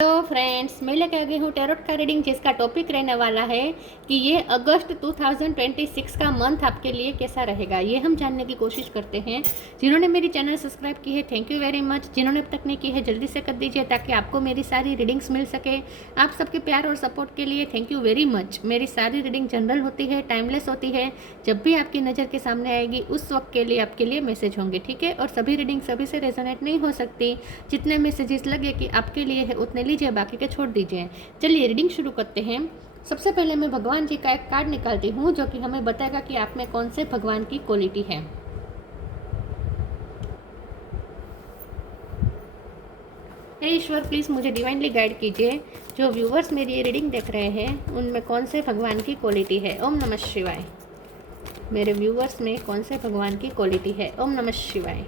Hello friends, मैं लेके आ गई हूँ टैरोट का रीडिंग, जिसका टॉपिक रहने वाला है कि ये अगस्त 2026 का मंथ आपके लिए कैसा रहेगा। ये हम जानने की कोशिश करते हैं। जिन्होंने मेरी चैनल सब्सक्राइब की है, थैंक यू वेरी मच। जिन्होंने अब तक नहीं की है, जल्दी से कर दीजिए ताकि आपको मेरी सारी रीडिंग्स मिल सके। आप सबके प्यार और सपोर्ट के लिए थैंक यू वेरी मच। मेरी सारी रीडिंग जनरल होती है, टाइमलेस होती है। जब भी आपकी नज़र के सामने आएगी उस वक्त के लिए आपके लिए मैसेज होंगे, ठीक है। और सभी रीडिंग सभी से रेजोनेट नहीं हो सकती। जितने मैसेजेस लगे कि आपके लिए है उतने लीजिए, बाकी के छोड़ दीजिए। चलिए रीडिंग शुरू करते हैं। सबसे पहले मैं भगवान जी का एक कार्ड निकालती हूँ जो कि हमें बताएगा कि आप में कौन से भगवान की क्वालिटी है। हे ईश्वर, प्लीज़ मुझे डिवाइनली गाइड कीजिए। जो व्यूवर्स मेरी ये रीडिंग देख रहे हैं उनमें कौन से भगवान की क्वालिटी है। ओम नमः शिवाय। मेरे व्यूवर्स में कौन से भगवान की क्वालिटी है। ओम नमः शिवाय।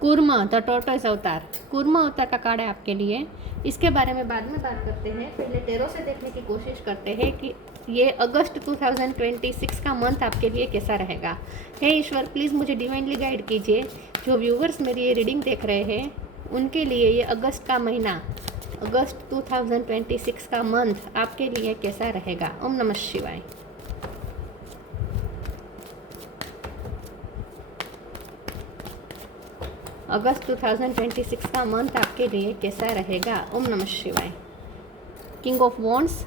कूर्मा द टॉर्टोइज अवतार, कूर्मा अवतार का कार्ड है आपके लिए। इसके बारे में बाद में बात करते हैं। पहले टेरो से देखने की कोशिश करते हैं कि ये अगस्त 2026 का मंथ आपके लिए कैसा रहेगा। हे ईश्वर, प्लीज़ मुझे डिवाइनली गाइड कीजिए। जो व्यूवर्स मेरी ये रीडिंग देख रहे हैं उनके लिए ये अगस्त का महीना, अगस्त 2026 का मंथ आपके लिए कैसा रहेगा। ओम नमः शिवाय। अगस्त 2026 का मंथ आपके लिए कैसा रहेगा। ओम नमः शिवाय। King of wands,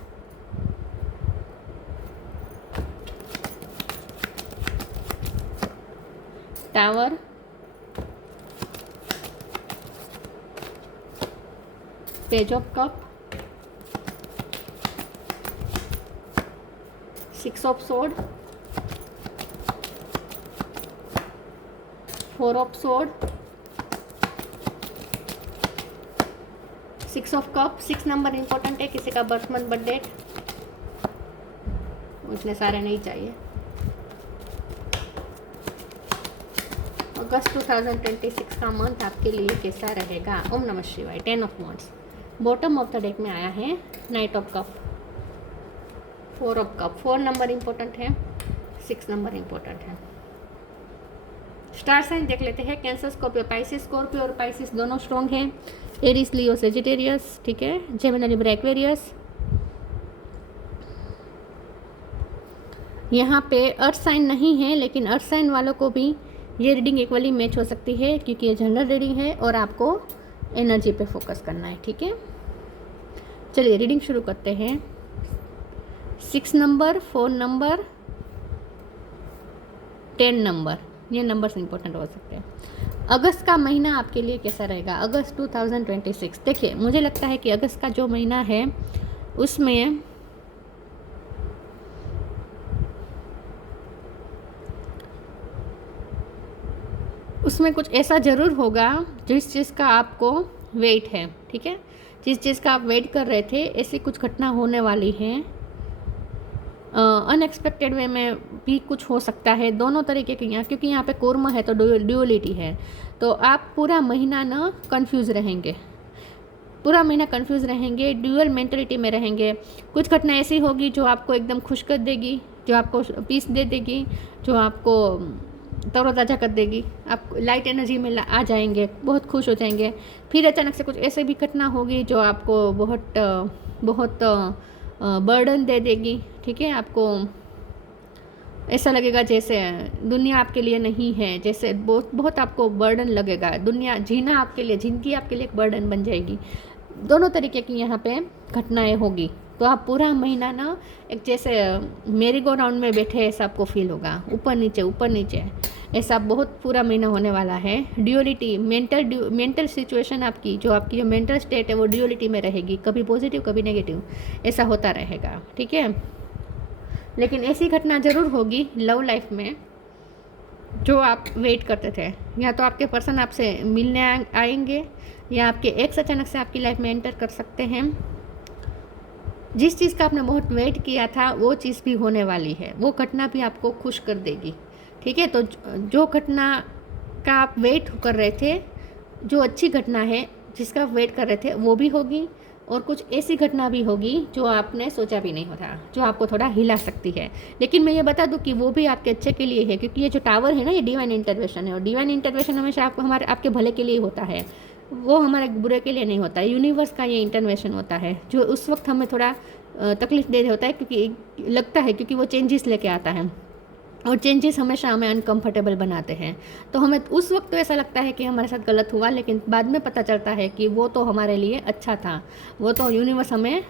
tower, page of cup, 6 of sword, 4 of sword, 6 of cup. 6 number important है। किसी का बर्थ मंथ, बर्थ डेट, इतने सारे नहीं चाहिए। अगस्त 2026 का मंथ आपके लिए कैसा रहेगा। ओम नमः शिवाय। 10 of wands. Bottom of the deck में आया है night of cup, 4 of cup. 4 number important है, 6 नंबर इंपॉर्टेंट है। स्टार साइन देख लेते हैं। Cancer, Scorpio, Pisces. स्कॉर्पियो और पाइसिस दोनों स्ट्रॉन्ग हैं। एरिस, लियो, सेजिटेरियस, ठीक है। Gemini, Libra, Aquarius. यहाँ पे अर्थ साइन नहीं है, लेकिन अर्थ साइन वालों को भी ये रीडिंग इक्वली मैच हो सकती है क्योंकि ये जनरल रीडिंग है और आपको एनर्जी पे फोकस करना है, ठीक है। चलिए रीडिंग शुरू करते हैं। 6 नंबर, 4 नंबर, 10 नंबर, ये नंबर्स इंपॉर्टेंट हो सकते हैं। अगस्त का महीना आपके लिए कैसा रहेगा। अगस्त 2026, देखिए मुझे लगता है कि अगस्त का जो महीना है उसमें कुछ ऐसा ज़रूर होगा जिस चीज़ का आपको वेट है, ठीक है। जिस चीज़ का आप वेट कर रहे थे, ऐसी कुछ घटना होने वाली है। अनएक्सपेक्टेड वे में भी कुछ हो सकता है, दोनों तरीके के यहाँ, क्योंकि यहाँ पे कर्म है तो ड्यूअलिटी है। तो आप पूरा महीना ना कंफ्यूज रहेंगे, पूरा महीना कंफ्यूज रहेंगे, ड्यूअल मेंटलिटी में रहेंगे। कुछ घटना ऐसी होगी जो आपको एकदम खुश कर देगी, जो आपको पीस दे देगी, जो आपको तरोताज़ा कर देगी। आप लाइट एनर्जी में आ जाएंगे, बहुत खुश हो जाएंगे। फिर अचानक से कुछ ऐसे भी घटना होगी जो आपको बहुत बर्डन दे देगी, ठीक है। आपको ऐसा लगेगा जैसे दुनिया आपके लिए नहीं है, जैसे बहुत आपको बर्डन लगेगा। दुनिया जीना आपके लिए, जिंदगी आपके लिए एक बर्डन बन जाएगी। दोनों तरीके की यहाँ पे घटनाएं होगी। तो आप पूरा महीना ना एक जैसे मेरी गो राउंड में बैठे ऐसा आपको फील होगा, ऊपर नीचे ऐसा बहुत पूरा महीना होने वाला है। ड्यूअलिटी, मेंटल सिचुएशन आपकी जो मेंटल स्टेट है वो ड्यूअलिटी में रहेगी, कभी पॉजिटिव कभी नेगेटिव, ऐसा होता रहेगा, ठीक है। लेकिन ऐसी घटना ज़रूर होगी लव लाइफ में जो आप वेट करते थे। या तो आपके पर्सन आपसे मिलने आएंगे, या आपके एक्स अचानक से आपकी लाइफ में एंटर कर सकते हैं। जिस चीज़ का आपने बहुत वेट किया था वो चीज़ भी होने वाली है, वो घटना भी आपको खुश कर देगी, ठीक है। तो जो घटना का आप वेट कर रहे थे, जो अच्छी घटना है, जिसका आप वेट कर रहे थे वो भी होगी, और कुछ ऐसी घटना भी होगी जो आपने सोचा भी नहीं होता, जो आपको थोड़ा हिला सकती है। लेकिन मैं ये बता दूं कि वो भी आपके अच्छे के लिए है, क्योंकि ये जो टावर है ना, ये डिवाइन इंटरवेंशन है, और डिवाइन इंटरवेंशन हमेशा आपको आपके भले के लिए होता है, वो हमारे बुरे के लिए नहीं होता है। यूनिवर्स का ये इंटरवेंशन होता है जो उस वक्त हमें थोड़ा तकलीफ दे होता है, क्योंकि लगता है, क्योंकि वो चेंजेस लेके आता है, और चेंजेस हमेशा हमें अनकंफर्टेबल बनाते हैं। तो हमें उस वक्त तो ऐसा लगता है कि हमारे साथ गलत हुआ, लेकिन बाद में पता चलता है कि वो तो हमारे लिए अच्छा था, वो तो यूनिवर्स हमें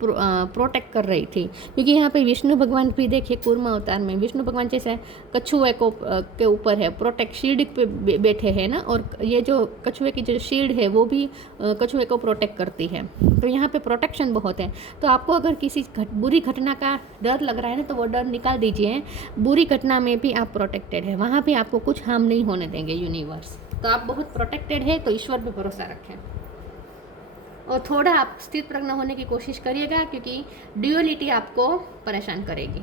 प्रोटेक्ट कर रही थी। क्योंकि यहाँ पे विष्णु भगवान भी देखिए कूर्म अवतार में विष्णु भगवान जैसे कछुए को के ऊपर है, प्रोटेक्ट शील्ड पे बैठे हैं ना, और ये जो कछुए की जो शील्ड है वो भी कछुए को प्रोटेक्ट करती है। तो यहाँ पे प्रोटेक्शन बहुत है। तो आपको अगर किसी बुरी घटना का डर लग रहा है ना, तो वो डर निकाल दीजिए। बुरी घटना में भी आप प्रोटेक्टेड है, वहाँ भी आपको कुछ हार्म नहीं होने देंगे यूनिवर्स। तो आप बहुत प्रोटेक्टेड है, तो ईश्वर पे भरोसा रखें, और थोड़ा आप स्थिर प्रज्ञ होने की कोशिश करिएगा, क्योंकि ड्यूअलिटी आपको परेशान करेगी,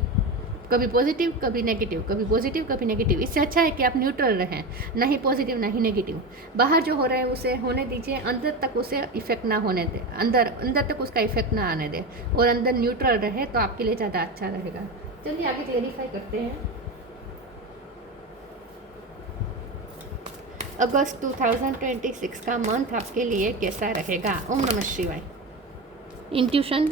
कभी पॉजिटिव कभी नेगेटिव, कभी पॉजिटिव कभी नेगेटिव। इससे अच्छा है कि आप न्यूट्रल रहें, ना ही पॉजिटिव ना ही नेगेटिव। बाहर जो हो रहा है उसे होने दीजिए, अंदर तक उसे इफेक्ट ना होने दे, अंदर तक उसका इफेक्ट ना आने दे, और अंदर न्यूट्रल रहे, तो आपके लिए ज़्यादा अच्छा रहेगा। चलिए आगे क्लेरिफाई करते हैं। अगस्त 2026 का मंथ आपके लिए कैसा रहेगा? ओम नमः शिवाय। Intuition,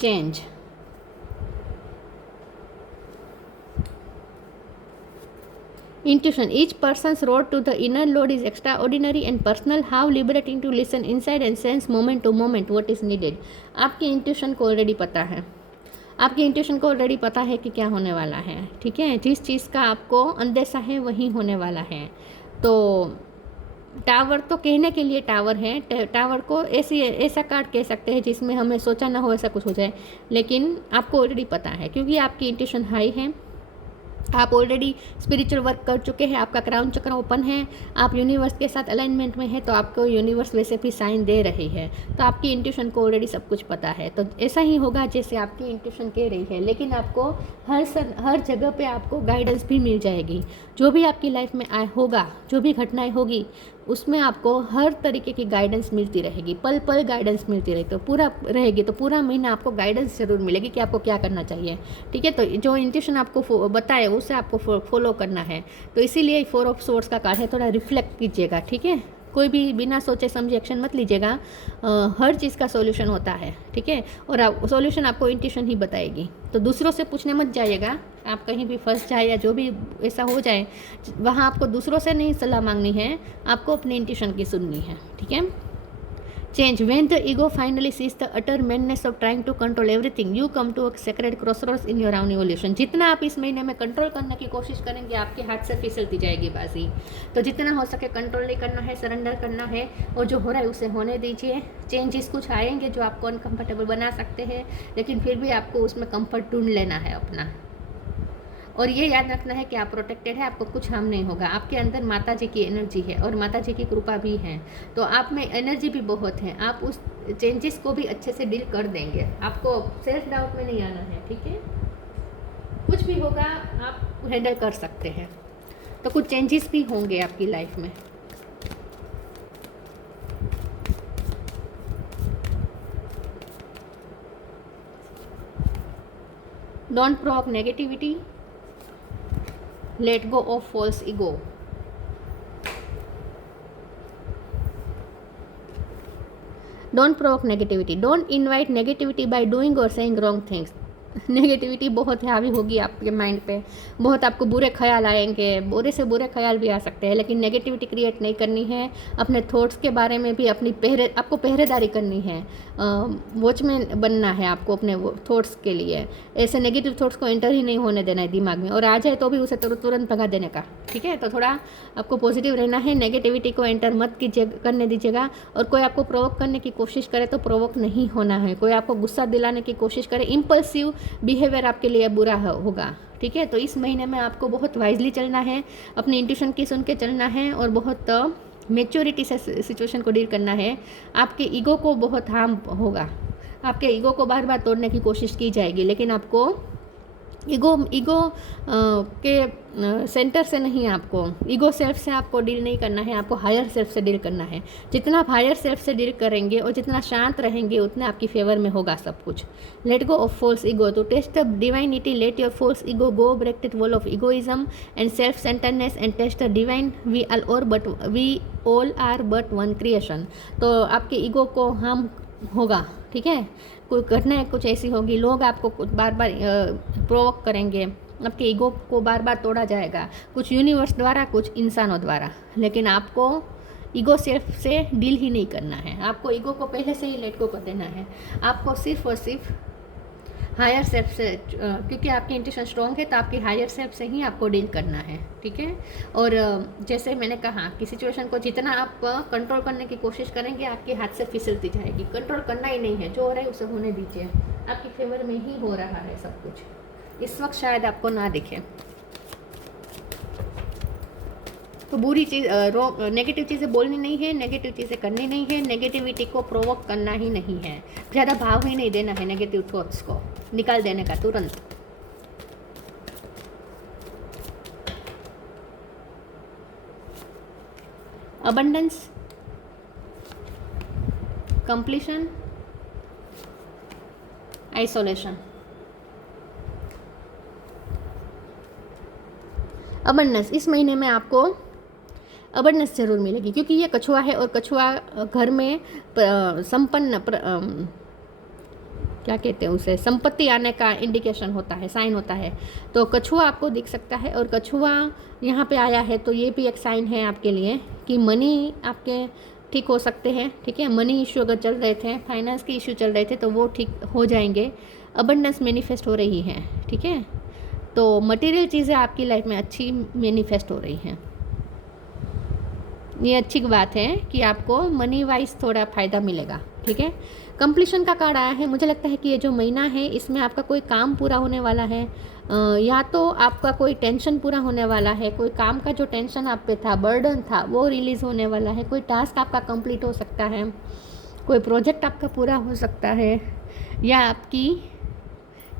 change, intuition. Each person's road to the inner Lord is extraordinary and personal. How liberating to listen inside and sense moment to moment what is needed. आपकी इंट्यूशन को ऑलरेडी पता है, आपकी इंट्यूशन को ऑलरेडी पता है कि क्या होने वाला है, ठीक है। जिस चीज़ का आपको अंदेशा है वही होने वाला है। तो टावर तो कहने के लिए टावर है, टावर को ऐसा कार्ड कह सकते हैं जिसमें हमें सोचा ना हो ऐसा कुछ हो जाए, लेकिन आपको ऑलरेडी पता है, क्योंकि आपकी इंट्यूशन हाई है। आप ऑलरेडी स्पिरिचुअल वर्क कर चुके हैं, आपका क्राउन चक्र ओपन है, आप यूनिवर्स के साथ अलाइनमेंट में है, तो आपको यूनिवर्स वैसे भी साइन दे रही है। तो आपकी इंट्यूशन को ऑलरेडी सब कुछ पता है। तो ऐसा ही होगा जैसे आपकी इंट्यूशन कह रही है, लेकिन आपको हर जगह पे आपको गाइडेंस भी मिल जाएगी। जो भी आपकी लाइफ में होगा, जो भी घटनाएं होगी, उसमें आपको हर तरीके की गाइडेंस मिलती रहेगी, पल पल गाइडेंस मिलती रहेगी। तो पूरा महीना आपको गाइडेंस जरूर मिलेगी कि आपको क्या करना चाहिए, ठीक है। तो जो इंट्यूशन आपको बताए उसे आपको फॉलो करना है। तो इसीलिए 4 ऑफ सोर्ड्स का कार्ड है, थोड़ा रिफ्लेक्ट कीजिएगा, ठीक है। कोई भी बिना सोचे समझे एक्शन मत लीजिएगा। हर चीज़ का सॉल्यूशन होता है, ठीक है, और सॉल्यूशन आपको इंट्यूशन ही बताएगी। तो दूसरों से पूछने मत जाइएगा, आप कहीं भी फंस जाए या जो भी ऐसा हो जाए, वहाँ आपको दूसरों से नहीं सलाह मांगनी है, आपको अपने इंट्यूशन की सुननी है, ठीक है। Change. When the ego finally sees the utter madness of trying to control everything, you come to a sacred crossroads in your own evolution. जितना आप इस महीने में कंट्रोल करने की कोशिश करेंगे, आपके हाथ से फिसलती जाएगी बाजी। तो जितना हो सके कंट्रोल नहीं करना है, सरेंडर करना है, और जो हो रहा है उसे होने दीजिए। चेंजेस कुछ आएंगे जो आपको अनकंफर्टेबल बना सकते हैं, लेकिन फिर भी आपको उसमें कंफर्ट ढूंढ लेना है अपना। और ये याद रखना है कि आप प्रोटेक्टेड है, आपको कुछ हार्म नहीं होगा। आपके अंदर माता जी की एनर्जी है और माता जी की कृपा भी है, तो आप में एनर्जी भी बहुत है। आप उस चेंजेस को भी अच्छे से डील कर देंगे, आपको सेल्फ डाउट में नहीं आना है, ठीक है। कुछ भी होगा आप हैंडल कर सकते हैं। तो कुछ चेंजेस भी होंगे आपकी लाइफ में। Don't provoke negativity, let go of false ego. Don't provoke negativity. Don't invite negativity by doing or saying wrong things. Negativity बहुत हावी होगी आपके माइंड पे, बहुत आपको बुरे ख्याल आएंगे, बुरे से बुरे ख्याल भी आ सकते हैं, लेकिन नेगेटिविटी क्रिएट नहीं करनी है। अपने थॉट्स के बारे में भी आपको पहरेदारी करनी है, वॉचमैन बनना है आपको अपने थॉट्स के लिए। ऐसे नेगेटिव थॉट्स को एंटर ही नहीं होने देना है दिमाग में, और आ जाए तो भी उसे तुरंत भगा देने का, ठीक है। तो थोड़ा आपको पॉजिटिव रहना है, नेगेटिविटी को एंटर मत करने दीजिएगा। और कोई आपको प्रोवोक करने की कोशिश करे तो प्रोवोक नहीं होना है। कोई आपको गुस्सा दिलाने की कोशिश करे, इम्पल्सिव बिहेवियर आपके लिए बुरा होगा, ठीक है। तो इस महीने में आपको बहुत वाइजली चलना है, अपनी इंट्यूशन की सुन के चलना है, और बहुत मैच्योरिटी से सिचुएशन को डील करना है। आपके ईगो को बहुत हार्म होगा, आपके ईगो को बार बार तोड़ने की कोशिश की जाएगी, लेकिन आपको ईगो ईगो के सेंटर से नहीं, आपको ईगो सेल्फ से आपको डील नहीं करना है, आपको हायर सेल्फ से डील करना है। जितना आप हायर सेल्फ से डील करेंगे और जितना शांत रहेंगे उतना आपकी फेवर में होगा सब कुछ। Let go of false ego, to taste the divinity let your false ego go, break it wall of egoism and self centreness and taste the divine we all are but one creation. तो आपके ego को harm होगा, ठीक है, कोई घटना कुछ ऐसी होगी, लोग आपको बार बार प्रोवोक करेंगे, आपके ईगो को बार बार तोड़ा जाएगा, कुछ यूनिवर्स द्वारा कुछ इंसानों द्वारा, लेकिन आपको ईगो सेल्फ से डील ही नहीं करना है। आपको ईगो को पहले से ही लेट गो कर देना है। आपको सिर्फ और सिर्फ हायर सेल्फ से, क्योंकि आपकी इंट्यूशन स्ट्रॉन्ग है तो आपकी हायर सेल्फ से ही आपको डील करना है, ठीक है। और जैसे मैंने कहा कि सिचुएशन को जितना आप कंट्रोल करने की कोशिश करेंगे आपके हाथ से फिसलती जाएगी। कंट्रोल करना ही नहीं है, जो हो रहा है उसे होने दीजिए, आपकी फेवर में ही हो रहा है सब कुछ। इस वक्त शायद आपको ना दिखे, तो बुरी चीज़ नेगेटिव चीज़ें बोलनी नहीं है, नेगेटिव चीज़ें करनी नहीं है, नेगेटिविटी को प्रोवोक करना ही नहीं है, ज़्यादा भाव ही नहीं देना है, नेगेटिव थॉट्स को निकाल देने का तुरंत। Abundance, completion, isolation. अबंडेंस, इस महीने में आपको अबंडेंस जरूर मिलेगी, क्योंकि ये कछुआ है और कछुआ घर में संपन्न क्या कहते हैं उसे, संपत्ति आने का इंडिकेशन होता है, साइन होता है। तो कछुआ आपको दिख सकता है और कछुआ यहाँ पे आया है, तो ये भी एक साइन है आपके लिए कि मनी आपके ठीक हो सकते हैं, ठीक है। मनी इश्यू अगर चल रहे थे, फाइनेंस के इश्यू चल रहे थे, तो वो ठीक हो जाएंगे। अबंडेंस मैनिफेस्ट हो रही है, ठीक है। तो मटेरियल चीज़ें आपकी लाइफ में अच्छी मैनिफेस्ट हो रही हैं। ये अच्छी बात है कि आपको मनी वाइज थोड़ा फ़ायदा मिलेगा, ठीक है। कंप्लीशन का कार्ड आया है। मुझे लगता है कि ये जो महीना है इसमें आपका कोई काम पूरा होने वाला है, या तो आपका कोई टेंशन पूरा होने वाला है, कोई काम का जो टेंशन आप पे था, बर्डन था, वो रिलीज़ होने वाला है, कोई टास्क आपका कंप्लीट हो सकता है, कोई प्रोजेक्ट आपका पूरा हो सकता है, या आपकी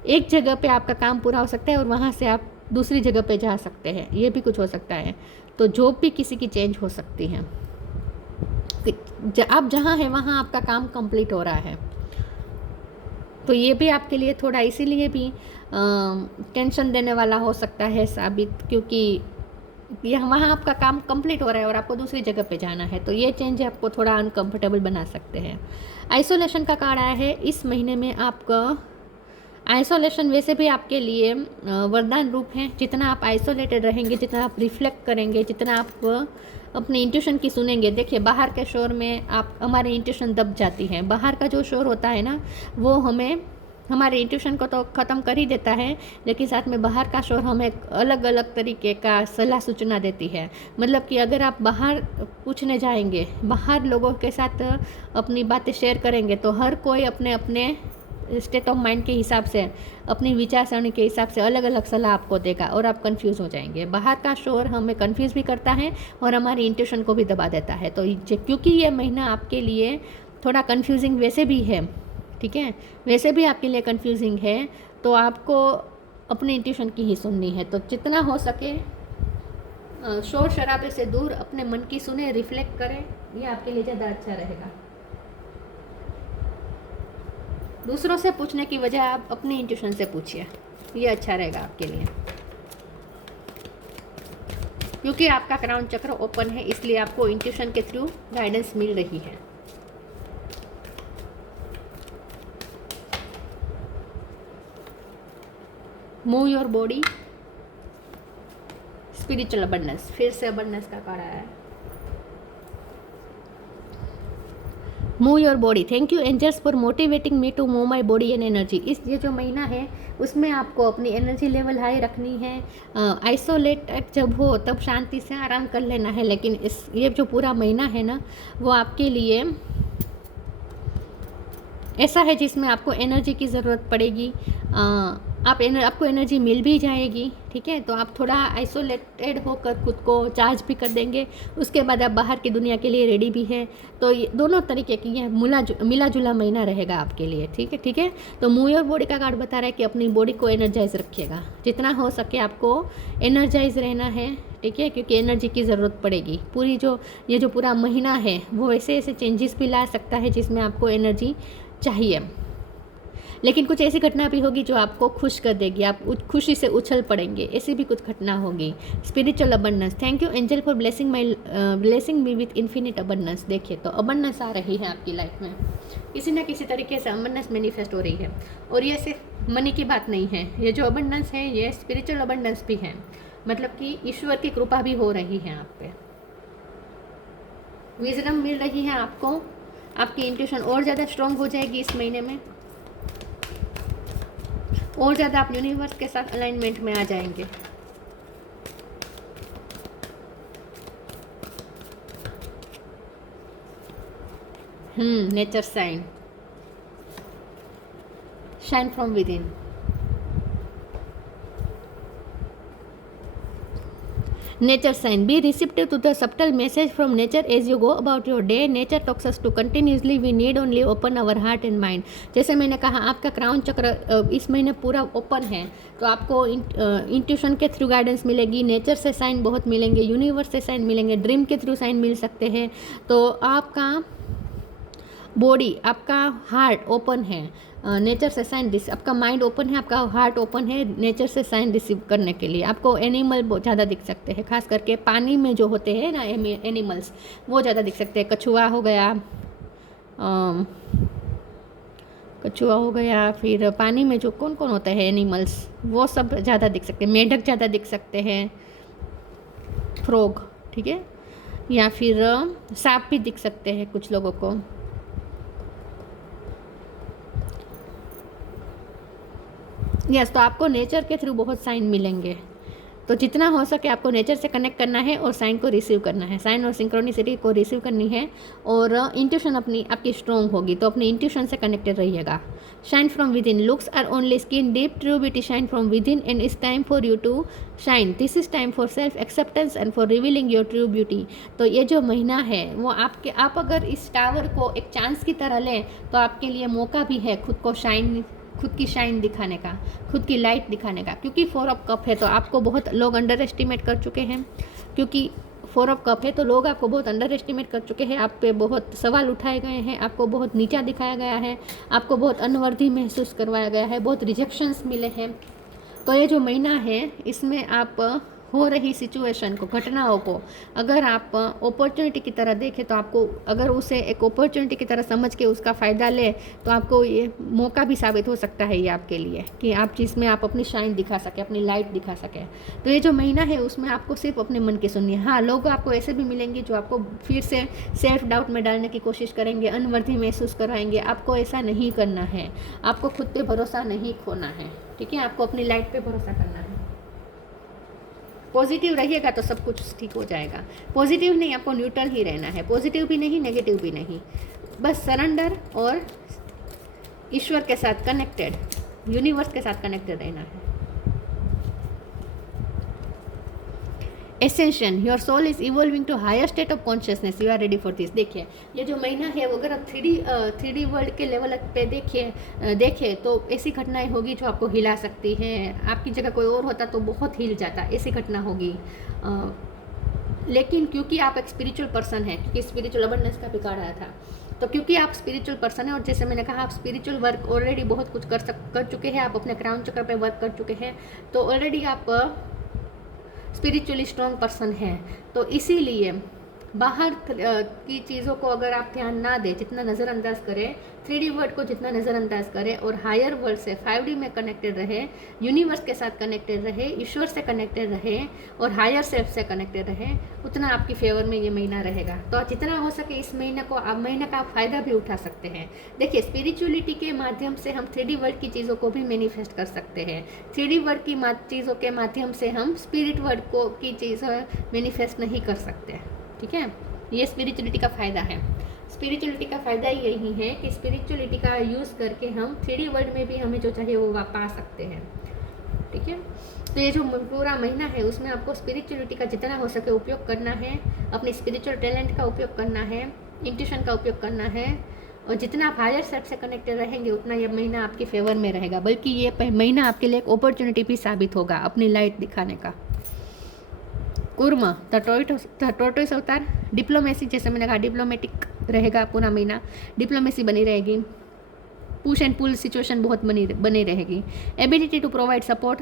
एक जगह पे आपका काम पूरा हो सकता है और वहाँ से आप दूसरी जगह पे जा सकते हैं, ये भी कुछ हो सकता है। तो जॉब भी किसी की चेंज हो सकती है, आप जहाँ हैं वहाँ आपका काम कंप्लीट हो रहा है, तो ये भी आपके लिए थोड़ा इसीलिए भी टेंशन देने वाला हो सकता है साबित, क्योंकि यह वहाँ आपका काम कंप्लीट हो रहा है और आपको दूसरी जगह पे जाना है, तो ये चेंज आपको थोड़ा अनकंफर्टेबल बना सकते हैं। आइसोलेशन का कार्ड आया है। इस महीने में आपका आइसोलेशन वैसे भी आपके लिए वरदान रूप है। जितना आप आइसोलेटेड रहेंगे, जितना आप रिफ्लेक्ट करेंगे, जितना आप अपने इंट्यूशन की सुनेंगे। देखिए, बाहर के शोर में आप हमारी इंट्यूशन दब जाती है। बाहर का जो शोर होता है ना, वो हमें हमारे इंट्यूशन को तो ख़त्म कर ही देता है, लेकिन साथ में बाहर का शोर हमें अलग अलग तरीके का सलाह सूचना देती है। मतलब कि अगर आप बाहर पूछने जाएंगे, बाहर लोगों के साथ अपनी बातें शेयर करेंगे, तो हर कोई अपने अपने स्टेट ऑफ माइंड के हिसाब से, अपनी विचारसरणी के हिसाब से अलग अलग सलाह आपको देगा और आप कंफ्यूज हो जाएंगे। बाहर का शोर हमें कंफ्यूज भी करता है और हमारी इंट्यूशन को भी दबा देता है। तो क्योंकि ये महीना आपके लिए थोड़ा कंफ्यूजिंग वैसे भी है, ठीक है, वैसे भी आपके लिए कंफ्यूजिंग है, तो आपको अपनी इंट्यूशन की ही सुननी है। तो जितना हो सके शोर शराबे से दूर अपने मन की सुने, रिफ्लेक्ट करें, ये आपके लिए ज़्यादा अच्छा रहेगा। दूसरों से पूछने की वजह आप अपनी इंट्यूशन से पूछिए, ये अच्छा रहेगा आपके लिए। क्योंकि आपका क्राउन चक्र ओपन है, इसलिए आपको इंट्यूशन के थ्रू गाइडेंस मिल रही है। Move your body, spiritual abundance, फिर से अबंडेंस का कार्ड आया है। Move your body, thank you angels for motivating me to move my body and energy. ये जो महीना है उसमें आपको अपनी एनर्जी लेवल हाई रखनी है। आइसोलेट जब हो तब शांति से आराम कर लेना है, लेकिन ये जो पूरा महीना है ना, वो आपके लिए ऐसा है जिसमें आपको एनर्जी की ज़रूरत पड़ेगी। आपको एनर्जी मिल भी जाएगी, ठीक ठीक है। तो आप थोड़ा आइसोलेटेड होकर खुद को चार्ज भी कर देंगे, उसके बाद आप बाहर की दुनिया के लिए रेडी भी हैं। तो ये दोनों तरीके की ये मिला जुला महीना रहेगा आपके लिए, ठीक है, ठीक है। तो मूव योर बॉडी का कार्ड बता रहा है कि अपनी बॉडी को एनर्जाइज रखिएगा, जितना हो सके आपको एनर्जाइज रहना है, ठीक है, क्योंकि एनर्जी की ज़रूरत पड़ेगी। पूरी ये जो पूरा महीना है वो ऐसे ऐसे चेंजेस भी ला सकता है जिसमें आपको एनर्जी चाहिए, लेकिन कुछ ऐसी घटना भी होगी जो आपको खुश कर देगी, आप खुशी से उछल पड़ेंगे, ऐसी भी कुछ घटना होगी। Spiritual abundance, thank you angel for blessing me with infinite abundance. देखिए तो अबंडेंस आ रही है आपकी लाइफ में, किसी ना किसी तरीके से अबंडेंस मैनिफेस्ट हो रही है। और ये सिर्फ मनी की बात नहीं है, ये जो अबंडेंस है ये स्पिरिचुअल अबंडेंस भी है, मतलब कि ईश्वर की कृपा भी हो रही है आप पे, विजडम मिल रही है आपको, आपकी इंट्यूशन और ज़्यादा स्ट्रॉन्ग हो जाएगी इस महीने में, और ज़्यादा आप यूनिवर्स के साथ अलाइनमेंट में आ जाएंगे। Nature sign, shine from within. Nature sign, be receptive to the subtle message from nature as you go about your day. Nature talks us to continuously, we need only open our heart and mind. जैसे मैंने कहा आपका crown चक्र इस महीने पूरा open है, तो आपको इंट्यूशन के थ्रू गाइडेंस मिलेगी, नेचर से साइन बहुत मिलेंगे, यूनिवर्स से साइन मिलेंगे, ड्रीम के थ्रू साइन मिल सकते हैं। तो आपका बॉडी, आपका हार्ट ओपन है, नेचर से साइन रिसीव, आपका माइंड ओपन है, आपका हार्ट ओपन है नेचर से साइन रिसीव करने के लिए। आपको एनिमल बहुत ज़्यादा दिख सकते हैं, खास करके पानी में जो होते हैं ना एनिमल्स, वो ज़्यादा दिख सकते हैं। कछुआ हो गया, फिर पानी में जो कौन कौन होते हैं एनिमल्स, वो सब ज़्यादा दिख सकते हैं। मेढक ज़्यादा दिख सकते हैं, फ्रॉग, ठीक है, या फिर सांप भी दिख सकते हैं कुछ लोगों को। यस, तो आपको नेचर के थ्रू बहुत साइन मिलेंगे, तो जितना हो सके आपको नेचर से कनेक्ट करना है और साइन को रिसीव करना है, साइन और सिंक्रोनिसिटी को रिसीव करनी है। और इंट्यूशन आपकी स्ट्रॉन्ग होगी, तो अपनी इंट्यूशन से कनेक्टेड रहिएगा। Shine from within, looks are only skin deep, true beauty shine from within and it's time for you to shine. This is time for self acceptance and for revealing your true beauty. तो ये जो महीना है वो आप अगर इस tower को एक चांस की तरह लें तो आपके लिए मौका भी है खुद की शाइन दिखाने का, खुद की लाइट दिखाने का, क्योंकि 4 ऑफ कप है तो आपको बहुत लोग अंडर एस्टिमेट कर चुके हैं, क्योंकि 4 ऑफ कप है तो लोग आपको बहुत अंडर एस्टिमेट कर चुके हैं, आप पे बहुत सवाल उठाए गए हैं, आपको बहुत नीचा दिखाया गया है, आपको बहुत अनवर्दी महसूस करवाया गया है, बहुत रिजेक्शंस मिले हैं। तो ये जो महीना है इसमें आप हो रही सिचुएशन को, घटनाओं को अगर आप अपॉर्चुनिटी की तरह देखें तो आपको, अगर उसे एक अपॉर्चुनिटी की तरह समझ के उसका फ़ायदा ले तो आपको ये मौका भी साबित हो सकता है ये आपके लिए, कि आप जिसमें आप अपनी शाइन दिखा सकें, अपनी लाइट दिखा सकें। तो ये जो महीना है उसमें आपको सिर्फ अपने मन की सुननी है। हाँ, लोग आपको ऐसे भी मिलेंगे जो आपको फिर से सेल्फ डाउट में डालने की कोशिश करेंगे, अनवर्दी महसूस कराएंगे। आपको ऐसा नहीं करना है, आपको खुद पे भरोसा नहीं खोना है, ठीक है, आपको अपनी लाइट पे भरोसा करना है। पॉजिटिव रहिएगा तो सब कुछ ठीक हो जाएगा। पॉजिटिव नहीं, आपको न्यूट्रल ही रहना है, पॉजिटिव भी नहीं नेगेटिव भी नहीं, बस सरेंडर और ईश्वर के साथ कनेक्टेड, यूनिवर्स के साथ कनेक्टेड रहना है। Ascension, your soul is evolving to higher state of consciousness, you are ready for this. देखिए ये जो महीना है वो अगर आप 3D वर्ल्ड के लेवल पे देखें तो ऐसी घटनाएं होगी जो आपको हिला सकती हैं। आपकी जगह कोई और होता तो बहुत हिल जाता, ऐसी घटना होगी। लेकिन क्योंकि आप एक स्पिरिचुअल पर्सन हैं, क्योंकि स्पिरिचुअल अबंडेंस का भी कार्ड आया था, तो क्योंकि आप स्पिरिचुअल पर्सन हैं और जैसे मैंने कहा आप स्पिरिचुअल वर्क ऑलरेडी बहुत कुछ कर चुके हैं, आप अपने क्राउन चक्र पे वर्क कर चुके हैं, तो ऑलरेडी आप स्पिरिचुअली स्ट्रॉन्ग पर्सन है। तो इसीलिए बाहर की चीज़ों को अगर आप ध्यान ना दें, जितना नज़रअंदाज करें, 3D वर्ल्ड को जितना नज़रअंदाज करें और हायर वर्ल्ड से 5D में कनेक्टेड रहे, यूनिवर्स के साथ कनेक्टेड रहे, ईश्वर से कनेक्टेड रहे और हायर सेल्फ से कनेक्टेड रहे, उतना आपकी फेवर में ये महीना रहेगा। तो जितना हो सके इस महीने का आप फ़ायदा भी उठा सकते हैं। देखिए स्पिरिचुअलिटी के माध्यम से हम 3D वर्ल्ड की चीज़ों को भी मैनिफेस्ट कर सकते हैं, 3D वर्ल्ड की चीज़ों के माध्यम से हम स्पिरिट वर्ल्ड की चीज़ मैनिफेस्ट नहीं कर सकते, ठीक है। ये स्पिरिचुअलिटी का फ़ायदा है। स्पिरिचुअलिटी का फ़ायदा यही है कि स्पिरिचुअलिटी का यूज़ करके हम 3D वर्ल्ड में भी हमें जो चाहिए वो पा सकते हैं, ठीक है। तो ये जो पूरा महीना है उसमें आपको स्पिरिचुअलिटी का जितना हो सके उपयोग करना है, अपनी स्पिरिचुअल टैलेंट का उपयोग करना है, इंट्यूशन का उपयोग करना है, और जितना आप हायर सेल्फ से कनेक्टेड रहेंगे उतना ये महीना आपके फेवर में रहेगा, बल्कि ये महीना आपके लिए एक अपॉर्चुनिटी भी साबित होगा अपनी लाइट दिखाने का। कूर्म द टोर्टोइस अवतार, डिप्लोमेसी, जैसे मैंने कहा डिप्लोमेटिक रहेगा पूरा महीना, डिप्लोमेसी बनी रहेगी, पुश एंड पुल सिचुएशन बहुत बनी रहेगी, एबिलिटी टू प्रोवाइड सपोर्ट।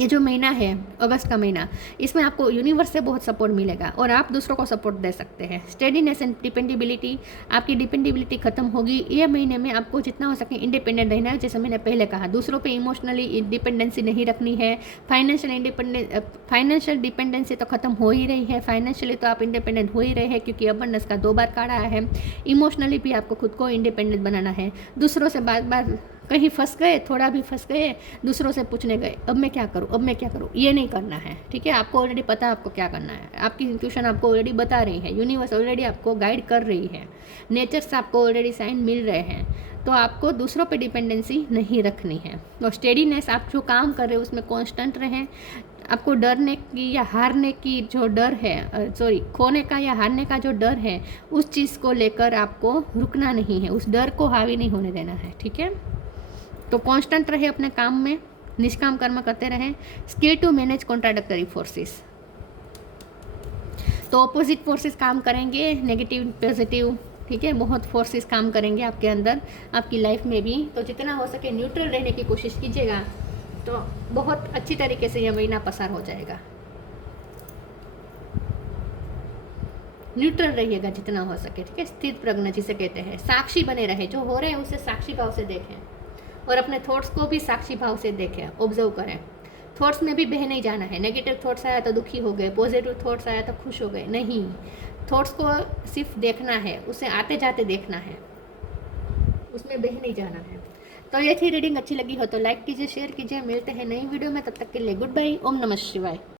ये जो महीना है अगस्त का महीना, इसमें आपको यूनिवर्स से बहुत सपोर्ट मिलेगा और आप दूसरों को सपोर्ट दे सकते हैं। स्टेडीनेस एंड डिपेंडेबिलिटी, आपकी डिपेंडेबिलिटी खत्म होगी। ये महीने में आपको जितना हो सके इंडिपेंडेंट रहना है, जैसे मैंने पहले कहा, दूसरों पे इमोशनली डिपेंडेंसी नहीं रखनी है। फाइनेंशियल डिपेंडेंसी तो खत्म हो ही रही है, फाइनेंशियली तो आप इंडिपेंडेंट हो ही रहे हैं क्योंकि अबंडेंस का 2 बार कार्ड आया है। इमोशनली भी आपको खुद को इंडिपेंडेंट बनाना है। दूसरों से बार बार कहीं फंस गए, थोड़ा भी फंस गए, दूसरों से पूछने गए अब मैं क्या करूँ, अब मैं क्या करूँ, ये नहीं करना है। ठीक है, आपको ऑलरेडी पता है आपको क्या करना है, आपकी इंट्यूशन आपको ऑलरेडी बता रही है, यूनिवर्स ऑलरेडी आपको गाइड कर रही है, नेचर से आपको ऑलरेडी साइन मिल रहे हैं। तो आपको दूसरों पे डिपेंडेंसी नहीं रखनी है। और स्टेडीनेस, आप जो काम कर रहे हो उसमें कॉन्स्टेंट रहें। आपको डरने की या हारने की जो डर है, खोने का या हारने का जो डर है, उस चीज़ को लेकर आपको रुकना नहीं है, उस डर को हावी नहीं होने देना है। ठीक है, तो कांस्टेंट रहे अपने काम में, निष्काम कर्म करते रहें। स्किल टू मैनेज कॉन्ट्राडक्टरी फोर्सेस, तो अपोजिट फोर्सेस काम करेंगे, नेगेटिव पॉजिटिव, ठीक है, बहुत फोर्सेस काम करेंगे आपके अंदर, आपकी लाइफ में भी। तो जितना हो सके न्यूट्रल रहने की कोशिश कीजिएगा, तो बहुत अच्छी तरीके से यह महीना पसार हो जाएगा। न्यूट्रल रहिएगा जितना हो सके, ठीक है, स्थित प्रज्ञ जिसे कहते हैं। साक्षी बने रहे, जो हो रहे हैं उसे साक्षी भाव से देखें और अपने थॉट्स को भी साक्षी भाव से देखें, ऑब्जर्व करें। थॉट्स में भी बह नहीं जाना है। नेगेटिव थॉट्स आया तो दुखी हो गए, पॉजिटिव थॉट्स आया तो खुश हो गए, नहीं, थॉट्स को सिर्फ देखना है, उसे आते जाते देखना है, उसमें बह नहीं जाना है। तो ये थी रीडिंग, अच्छी लगी हो तो लाइक कीजिए, शेयर कीजिए। मिलते हैं नई वीडियो में, तब तक के लिए गुड बाय, ओम नमः शिवाय।